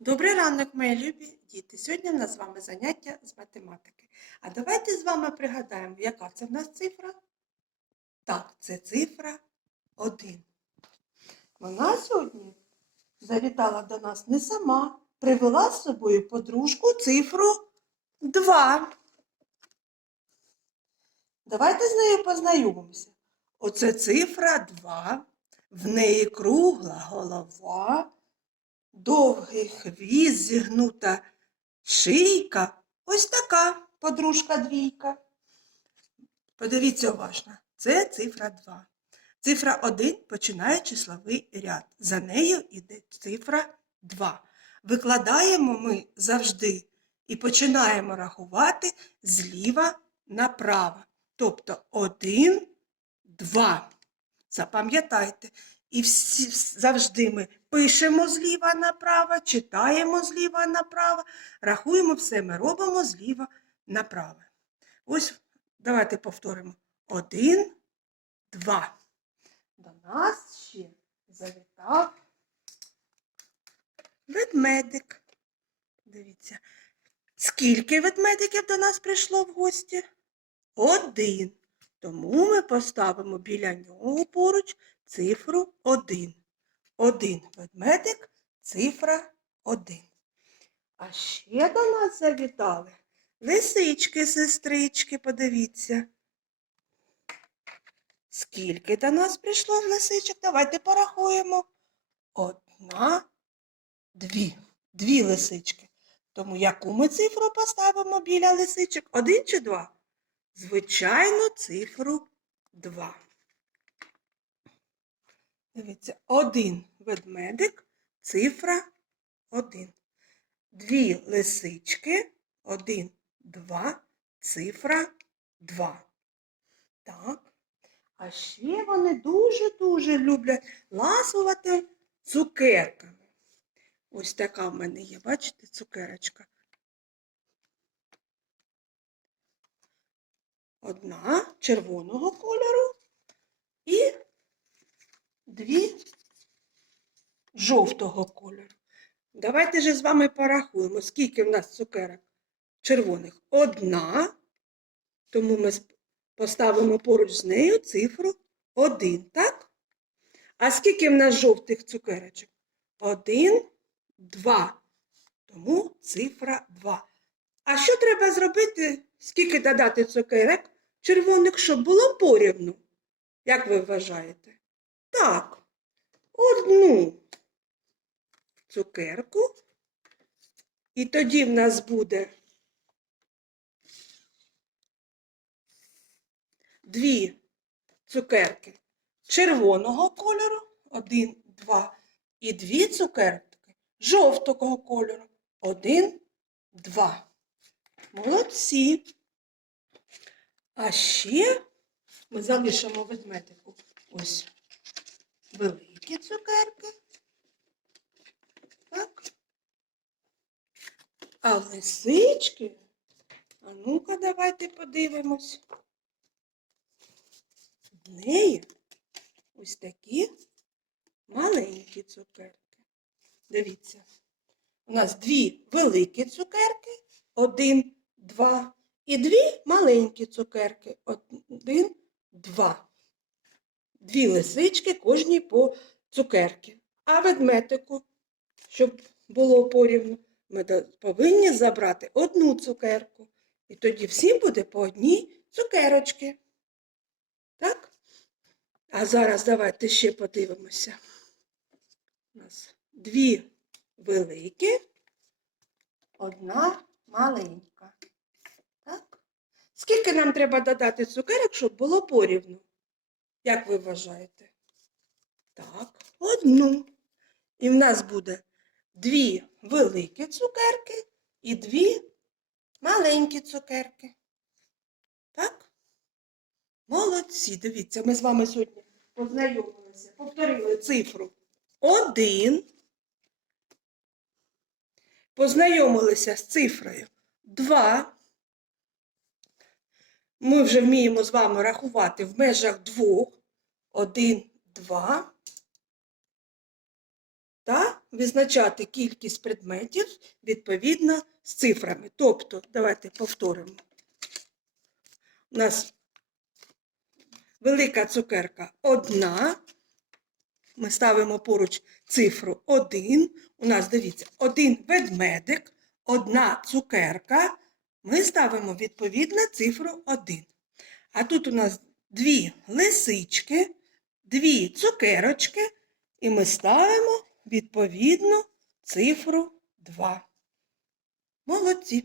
Добрий ранок, мої любі діти. Сьогодні в нас з вами заняття з математики. А давайте з вами пригадаємо, яка це в нас цифра? Так, це цифра 1. Вона сьогодні завітала до нас не сама, привела з собою подружку цифру 2. Давайте з нею познайомимося. Оце цифра 2. В неї кругла голова довгий хвіст, зігнута шийка. Ось така подружка двійка. Подивіться уважно, це цифра 2. Цифра 1 починає числовий ряд. За нею йде цифра 2. Викладаємо ми завжди і починаємо рахувати зліва направо. Тобто 1, 2. Запам'ятайте. І всі, завжди ми пишемо зліва направо, читаємо зліва направо, рахуємо все, ми робимо зліва направо. Ось давайте повторимо. Один, два. До нас ще завітав ведмедик. Дивіться, скільки ведмедиків до нас прийшло в гості? Один. Тому ми поставимо біля нього поруч цифру 1. Один ведмедик, цифра 1. А ще до нас завітали лисички, сестрички, подивіться. Скільки до нас прийшло лисичок? Давайте порахуємо. Одна, дві. Дві лисички. Тому яку ми цифру поставимо біля лисичок? Один чи два? Звичайно, цифру 2. Дивіться, один ведмедик, цифра 1. Дві лисички, 1, 2, цифра 2. Так. А ще вони дуже-дуже люблять ласувати цукерками. Ось така в мене є, бачите, цукерочка. Одна червоного кольору і дві жовтого кольору. Давайте же з вами порахуємо, скільки в нас цукерок червоних. Одна, тому ми поставимо поруч з нею цифру 1, так? А скільки в нас жовтих цукерочок? Один, два. Тому цифра 2. А що треба зробити, скільки додати цукерок червоних, щоб було порівну? Як ви вважаєте? Так, одну цукерку. І тоді в нас буде дві цукерки червоного кольору, один, два, і дві цукерки жовтого кольору, один, два. Молодці. А ще ми залишимо ведмедику ось великі цукерки. Так. А лисички, а ну-ка давайте подивимось. В неї ось такі маленькі цукерки. Дивіться, у нас дві великі цукерки, один, два, і дві маленькі цукерки, один, два. Дві лисички, кожній по цукерки. А ведметику, щоб було порівну, ми повинні забрати одну цукерку. І тоді всім буде по одній цукерочки. Так? А зараз давайте ще подивимося. У нас дві великі, одна маленька. Так? Скільки нам треба додати цукерок, щоб було порівну? Як ви вважаєте? Так, одну. І в нас буде дві великі цукерки і дві маленькі цукерки. Так? Молодці, дивіться, ми з вами сьогодні познайомилися, повторили цифру 1. Познайомилися з цифрою 2. Ми вже вміємо з вами рахувати в межах двох. 1, 2. та визначати кількість предметів відповідно з цифрами. Тобто, давайте повторимо. У нас велика цукерка одна. Ми ставимо поруч цифру 1. У нас, дивіться, один ведмедик, одна цукерка. Ми ставимо відповідно цифру 1. А тут у нас дві лисички, дві цукерочки, і ми ставимо відповідно цифру 2. Молодці.